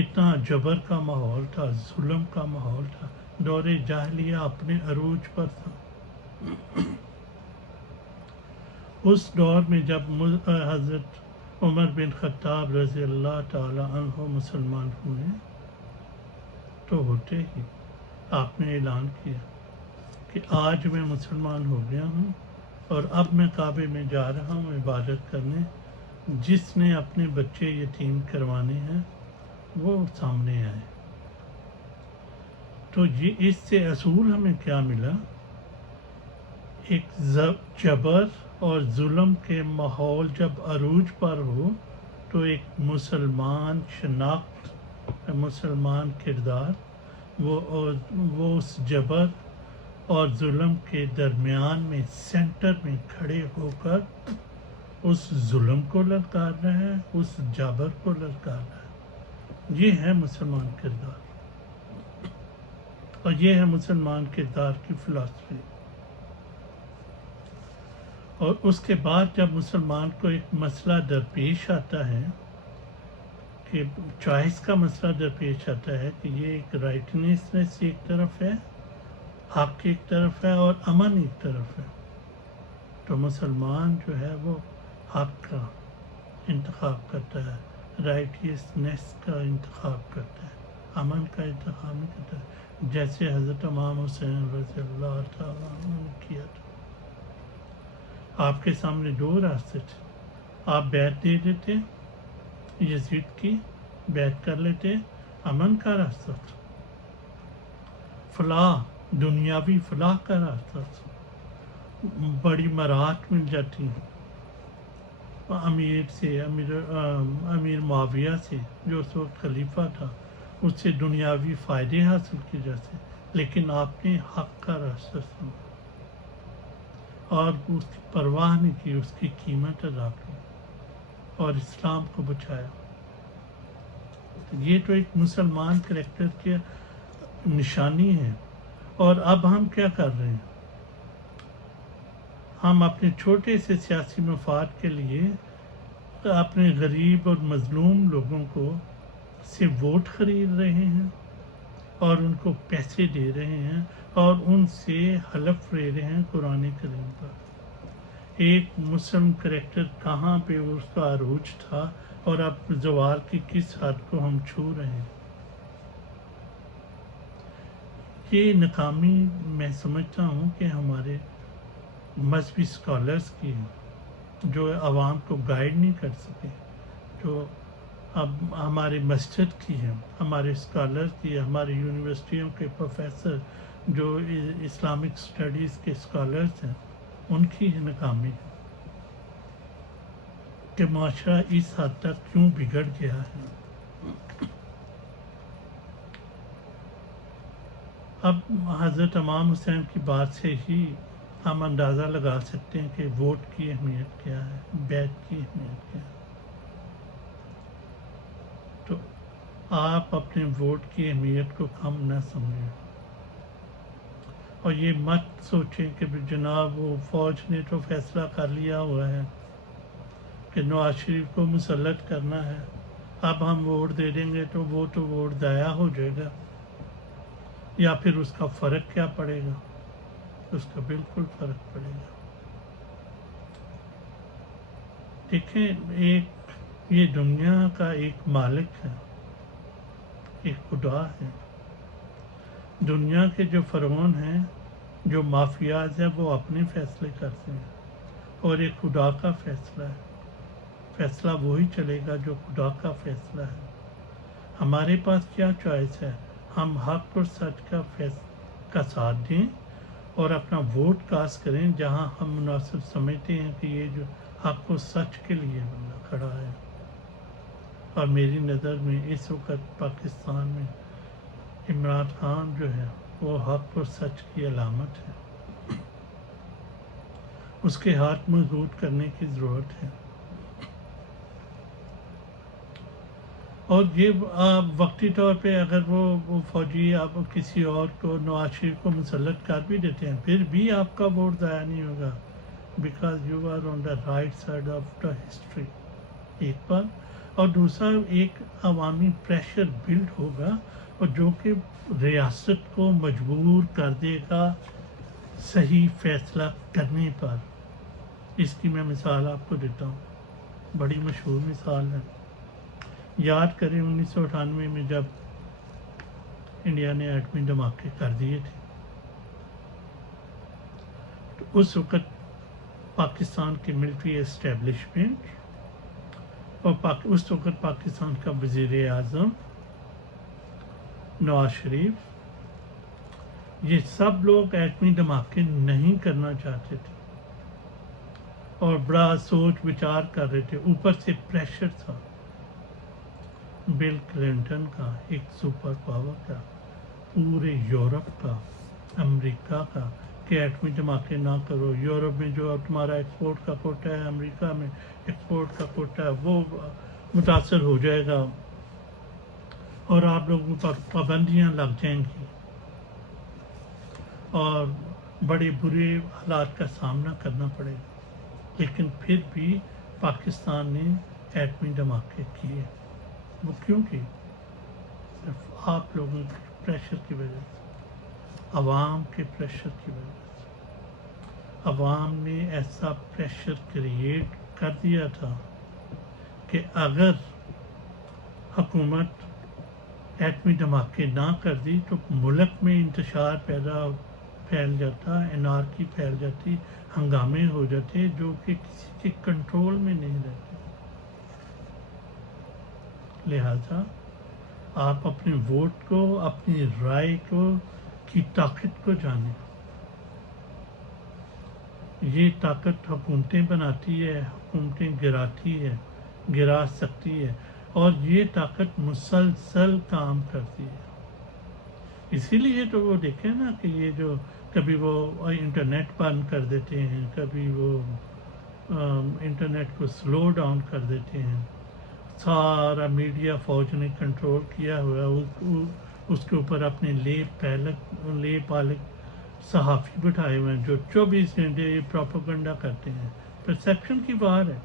اتنا جبر کا ماحول تھا، ظلم کا ماحول تھا. دور جاہلیہ اپنے عروج پر تھا. اس دور میں جب حضرت عمر بن خطاب رضی اللہ تعالی عنہ مسلمان ہوئے تو ہوتے ہی آپ نے اعلان کیا کہ آج میں مسلمان ہو گیا ہوں اور اب میں کعبے میں جا رہا ہوں عبادت کرنے. جس نے اپنے بچے یتیم کروانے ہیں وہ سامنے آئے. تو یہ اس سے اصول ہمیں کیا ملا؟ ایک جبر اور ظلم کے ماحول جب عروج پر ہو تو ایک مسلمان شناخت، مسلمان کردار وہ اس جبر اور ظلم کے درمیان میں سینٹر میں کھڑے ہو کر اس ظلم کو للکار رہا ہے، اس جبر کو للکار رہا ہے. یہ ہے مسلمان کردار اور یہ ہے مسلمان کردار کی فلسفی. اور اس کے بعد جب مسلمان کو ایک مسئلہ درپیش آتا ہے کہ چوائس کا مسئلہ درپیش آتا ہے کہ یہ ایک رائٹنیس ایک طرف ہے، حق ایک طرف ہے اور امن ایک طرف ہے، تو مسلمان جو ہے وہ حق کا انتخاب کرتا ہے، رائٹیسنیس کا انتخاب کرتا ہے، امن کا انتخاب نہیں کرتا ہے، جیسے حضرت امام حسین رضی اللہ تعالیٰ عنہ نے کیا تھا. آپ کے سامنے دو راستے تھے. آپ بیعت دے دیتے، یزید کی بیعت کر لیتے، امن کا راستہ تھا، فلاح، دنیاوی فلاح کا راستہ تھا، بڑی مرات مل جاتی امیر سے، امیر معاویہ سے جو اس وقت خلیفہ تھا، اس سے دنیاوی فائدے حاصل کیے جاتے. لیکن آپ نے حق کا راستہ سنا اور اس کی پرواہ نہیں کی، اس کی قیمت ادا کی اور اسلام کو بچایا. یہ تو ایک مسلمان کریکٹر کی نشانی ہے. اور اب ہم کیا کر رہے ہیں؟ ہم اپنے چھوٹے سے سیاسی مفاد کے لیے اپنے غریب اور مظلوم لوگوں کو سے ووٹ خرید رہے ہیں اور ان کو پیسے دے رہے ہیں اور ان سے حلف لے رہے ہیں قرآن کریم پر. ایک مسلم کریکٹر کہاں پہ اس کا عروج تھا اور اب زوال کی کس حد کو ہم چھو رہے ہیں. یہ ناکامی میں سمجھتا ہوں کہ ہمارے مذہبی اسکالرس کی ہے جو عوام کو گائیڈ نہیں کر سکے، جو اب ہمارے مسجد کی ہے، ہمارے اسکالر کی، ہماری یونیورسٹیوں کے پروفیسر جو اسلامک اسٹڈیز کے اسکالرس ہیں، ان کی ناکامی ہے کہ معاشرہ اس حد تک کیوں بگڑ گیا ہے. اب حضرت امام حسین کی بات سے ہی ہم اندازہ لگا سکتے ہیں کہ ووٹ کی اہمیت کیا ہے، بیعت کی اہمیت کیا ہے. تو آپ اپنے ووٹ کی اہمیت کو کم نہ سمجھیں اور یہ مت سوچیں کہ جناب وہ فوج نے تو فیصلہ کر لیا ہوا ہے کہ نواز شریف کو مسلط کرنا ہے، اب ہم ووٹ دے دیں گے تو وہ تو ووٹ ضائع ہو جائے گا، یا پھر اس کا فرق کیا پڑے گا؟ اس کا بالکل فرق پڑے گا. دیکھیں، ایک یہ دنیا کا ایک مالک ہے، ایک خدا ہے. دنیا کے جو فرعون ہیں، جو مافیاز ہیں، وہ اپنے فیصلے کرتے ہیں اور ایک خدا کا فیصلہ ہے. فیصلہ وہی چلے گا جو خدا کا فیصلہ ہے. ہمارے پاس کیا چوائس ہے؟ ہم حق اور سچ کا ساتھ دیں اور اپنا ووٹ کاسٹ کریں جہاں ہم مناسب سمجھتے ہیں کہ یہ جو حق و سچ کے لیے بندہ کھڑا ہے. اور میری نظر میں اس وقت پاکستان میں عمران خان جو ہے وہ حق اور سچ کی علامت ہے. اس کے ہاتھ مضبوط کرنے کی ضرورت ہے. اور یہ وقتی طور پہ اگر وہ فوجی آپ کسی اور کو، نواز شریف کو مسلط کر بھی دیتے ہیں، پھر بھی آپ کا ووٹ ضائع نہیں ہوگا، because you are on the right side of the history. ایک بات، اور دوسرا ایک عوامی پریشر بلڈ ہوگا اور جو کہ ریاست کو مجبور کر دے گا صحیح فیصلہ کرنے پر. اس کی میں مثال آپ کو دیتا ہوں، بڑی مشہور مثال ہے. یاد کریں 1998 میں جب انڈیا نے ایٹمی دھماکے کر دیے تھے، تو اس وقت پاکستان کی ملٹری اسٹیبلشمنٹ اور اس وقت پاکستان کا وزیر اعظم نواز شریف، یہ سب لوگ ایٹمی دھماکے نہیں کرنا چاہتے تھے اور بڑا سوچ وچار کر رہے تھے. اوپر سے پریشر تھا بل کلنٹن کا، ایک سپر پاور کا، پورے یورپ کا، امریکہ کا، کہ ایٹمی دھماکے نہ کرو. یورپ میں جو تمہارا ایکسپورٹ کا کوٹا ہے، امریکہ میں ایکسپورٹ کا کوٹا ہے، وہ متاثر ہو جائے گا اور آپ لوگوں پر پابندیاں لگ جائیں گی اور بڑے برے حالات کا سامنا کرنا پڑے گا. لیکن پھر بھی پاکستان نے ایٹمی دھماکے کیے. وہ کیوں کیے؟ صرف آپ لوگوں کے پریشر کی وجہ سے، عوام کے پریشر کی وجہ سے. عوام نے ایسا پریشر کریٹ کر دیا تھا کہ اگر حکومت ایٹمی دھماکے نہ کر دی تو ملک میں انتشار پھیل جاتا، انارکی پھیل جاتی، ہنگامے ہو جاتے جو کہ کسی کے کنٹرول میں نہیں رہتے. لہذا آپ اپنے ووٹ کو، اپنی رائے کی طاقت کو جانیں. یہ طاقت حکومتیں بناتی ہے، حکومتیں گراتی ہے، گرا سکتی ہے، اور یہ طاقت مسلسل کام کرتی ہے. اسی لیے تو وہ دیکھیں نا کہ یہ جو کبھی وہ انٹرنیٹ بند کر دیتے ہیں، کبھی وہ انٹرنیٹ کو سلو ڈاؤن کر دیتے ہیں. سارا میڈیا فوج نے کنٹرول کیا ہوا ہے، اس کے اوپر اپنے لے پالک صحافی بٹھائے ہوئے ہیں جو 24 گھنٹے یہ پروپیگنڈا کرتے ہیں. پرسیپشن کی بات ہے.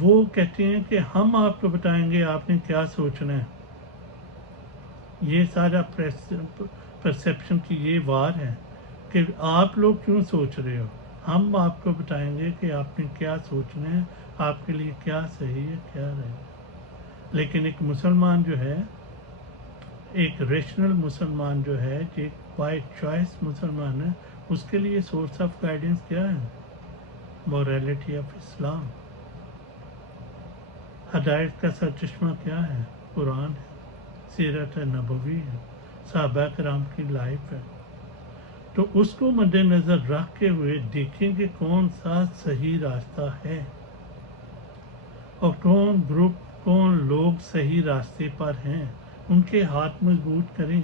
وہ کہتے ہیں کہ ہم آپ کو بتائیں گے آپ نے کیا سوچنا ہے. یہ سارا پرسیپشن کی یہ وار ہے کہ آپ لوگ کیوں سوچ رہے ہو، ہم آپ کو بتائیں گے کہ آپ نے کیا سوچنا ہے، آپ کے لیے کیا صحیح ہے، کیا رہے. لیکن ایک مسلمان جو ہے، ایک ریشنل مسلمان جو ہے، جو ایک بائی چوائس مسلمان ہے، اس کے لیے سورس آف گائیڈنس کیا ہے؟ موریلٹی آف اسلام. ہدایت کا سرچشمہ کیا ہے؟ قرآن ہے، سیرت نبوی ہے، صحابہ کرام کی لائف ہے. تو اس کو مد نظر رکھ کے ہوئے دیکھیں کہ کون سا صحیح راستہ ہے اور کون گروپ، کون لوگ صحیح راستے پر ہیں، ان کے ہاتھ مضبوط کریں.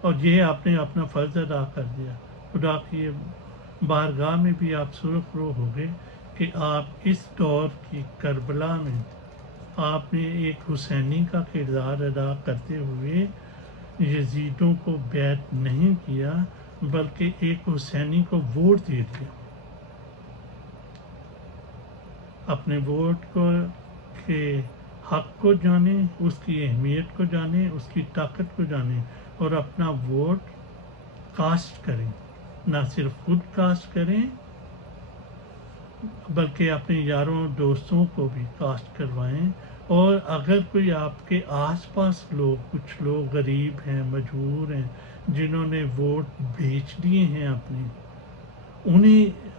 اور یہ آپ نے اپنا فرض ادا کر دیا. خدا کی بارگاہ میں بھی آپ سرخ رو ہو گئے کہ آپ اس دور کی کربلا میں آپ نے ایک حسینی کا کردار ادا کرتے ہوئے یزیدوں کو بیعت نہیں کیا بلکہ ایک حسینی کو ووٹ دے دیا. اپنے ووٹ کو کے حق کو جانیں، اس کی اہمیت کو جانیں، اس کی طاقت کو جانیں اور اپنا ووٹ کاسٹ کریں. نہ صرف خود کاسٹ کریں بلکہ اپنے یاروں دوستوں کو بھی کاسٹ کروائیں. اور اگر کوئی آپ کے آس پاس لوگ، کچھ لوگ غریب ہیں، مجبور ہیں، جنہوں نے ووٹ بیچ دیے ہیں اپنے، انہیں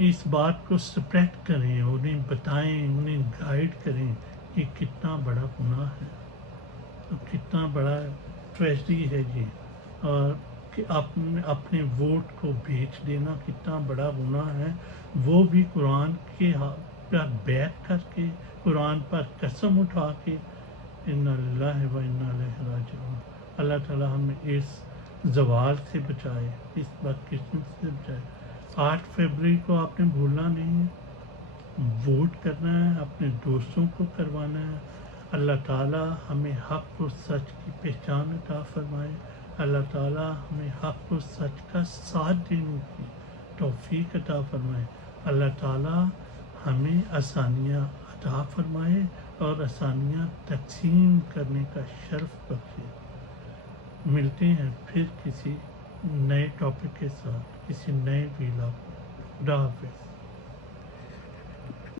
اس بات کو سپریڈ کریں، انہیں بتائیں، انہیں گائیڈ کریں کہ کتنا بڑا گناہ ہے اور کتنا بڑا ٹریجڈی ہے یہ، اور کہ اپنے ووٹ کو بیچ دینا کتنا بڑا گناہ ہے. وہ بھی قرآن کے پر بیعت کر کے، قرآن پر قسم اٹھا کے. انا للہ و انا الیہ راجعون. اللہ تعالی ہمیں اس زوال سے بچائے، اس بدقسمتی سے بچائے. 8 فروری کو آپ نے بھولنا نہیں ہے، ووٹ کرنا ہے، اپنے دوستوں کو کروانا ہے. اللہ تعالی ہمیں حق و سچ کی پہچان عطا فرمائے. اللہ تعالی ہمیں حق و سچ کا ساتھ دینے کی توفیق عطا فرمائے. اللہ تعالی ہمیں آسانیاں عطا فرمائے اور آسانیاں تقسیم کرنے کا شرف بخشے. ملتے ہیں پھر کسی نئے ٹاپک کے ساتھ کسی نئے ویلاگ. خدا حافظ.